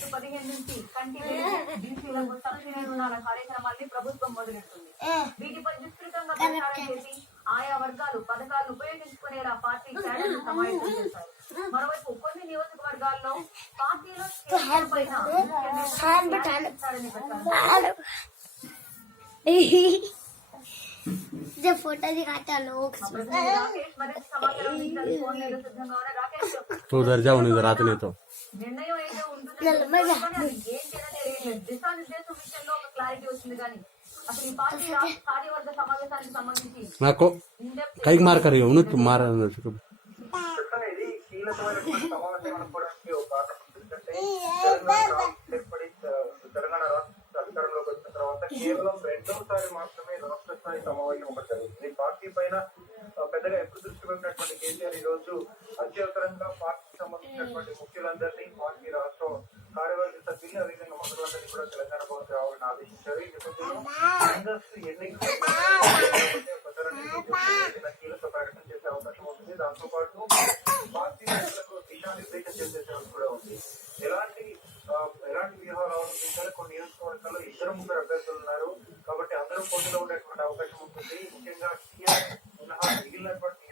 August 15 నుంచి కంటి బీసీలకు సబ్సిడీ రుణాల కార్యక్రమాన్ని ప్రభుత్వం మొదలెడుతుంది. వీటిపై విస్తృతంగా ప్రచారం చేసి ఆయా వర్గాలు పథకాలను ఉపయోగించుకునేలా పార్టీ క్యాడర్ను సమాయత్తం చేశారు. మరోవైపు కొన్ని నియోజకవర్గాల్లో పార్టీలో फोटो दिखाता लोग तो उधर जाओ इधर आते नहीं तो నిర్ణయం అయితే ఉంటుంది. దిశానిర్దేశం విషయంలో ఒక క్లారిటీ వచ్చింది. కానీ అసలు ఈ పార్టీ కార్యవర్గ సమావేశానికి సంబంధించి నాకు కై మార్ కరి ఉను తు మార్ ఇది కీలకమైనటువంటి సమావేశం అనుకోవడానికి ఒక కారణం ఎందుకంటే తెలంగాణ రాష్ట్ర అధికారంలోకి వచ్చిన తర్వాత కేవలం రెండోసారి మాత్రమే రాష్ట్ర స్థాయి సమావేశం ఒకటి జరుగుతుంది. పార్టీ పైన పెద్దగా ఎప్పుడు దృష్టి పెట్టినటువంటి కేసీఆర్ ఈ రోజు అత్యవసరంగా పార్టీకి సంబంధించినటువంటి ముఖ్యులందరినీ, పార్టీ రాష్ట్ర కార్యవర్గ సభ్యులు, అదేవిధంగా మంత్రులందరినీ కూడా తెలంగాణ భవన్కి రావాలని ఆదేశించారు. ఈ నేపథ్యంలో ముందస్తు ఎన్నికల కీలక ప్రకటన చేసే అవకాశం ఉంటుంది. దాంతో పాటు పార్టీ నేతలకు దిశానిర్దేశం చేసేసేది కూడా ఉంది. ఎలాంటి వ్యూహాలు అవలంబించాలి, కొన్ని నియోజకవర్గాల్లో 2-3 అభ్యర్థులు ఉన్నారు కాబట్టి అందరూ పోటీలో ఉండేటువంటి అవకాశం ఉంటుంది. ముఖ్యంగా మిగిలినటువంటి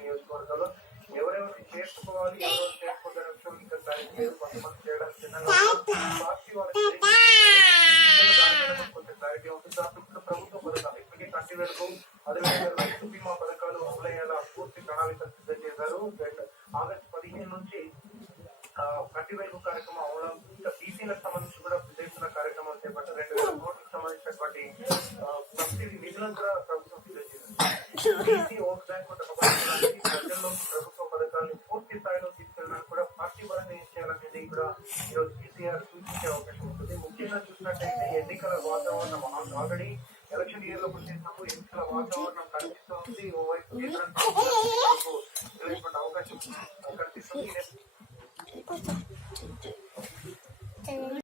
నియోజకవర్గాల్లో ఎవరెవరిని చేర్చుకోవాలి, ఎవరెవరు చేర్చుకోవాలనే విషయం ఇంకా క్లారిటీ లేదు. కొంతమంది చేయడానికి చిన్నగా పార్టీ వాళ్ళకి కొంచెం క్లారిటీ ఉంటుంది. దాంతో కూడా ప్రభుత్వ పథకాలు ఇప్పటికే కంటి వరకు అదేవిధంగా రైతు బీమా పథకాలు అమలయ్యేలా పూర్తి ప్రణాళిక సిద్ధం చేశారు. ఆగస్టు 15 నుంచి కంటి వెలుగు కార్యక్రమం అవడం, ఇంకా బీసీలకు సంబంధించి కూడా చేస్తున్న కార్యక్రమాలు చేపట్టారు. 2,000 కోట్లకు సంబంధించినటువంటి సబ్సిడీ నిధులను కూడా ప్రభుత్వం సిద్ధం చేసింది. బీసీ ఓట్ బ్యాంక్ ప్రజల్లో ప్రభుత్వ పథకాలను పూర్తి స్థాయిలో తీసుకెళ్ళడానికి కూడా పార్టీ పరంగా ఏం చేయాలనేది కూడా ఈరోజు కేసీఆర్ సూచించే అవకాశం ఉంటుంది. ముఖ్యంగా చూసినట్టయితే ఎన్నికల వాతావరణం ఆల్రెడీ ఎలక్షన్ ఇయర్ లో వచ్చేసినప్పుడు ఎన్నికల వాతావరణం కనిపిస్తూ ఉంది. ఓవైపు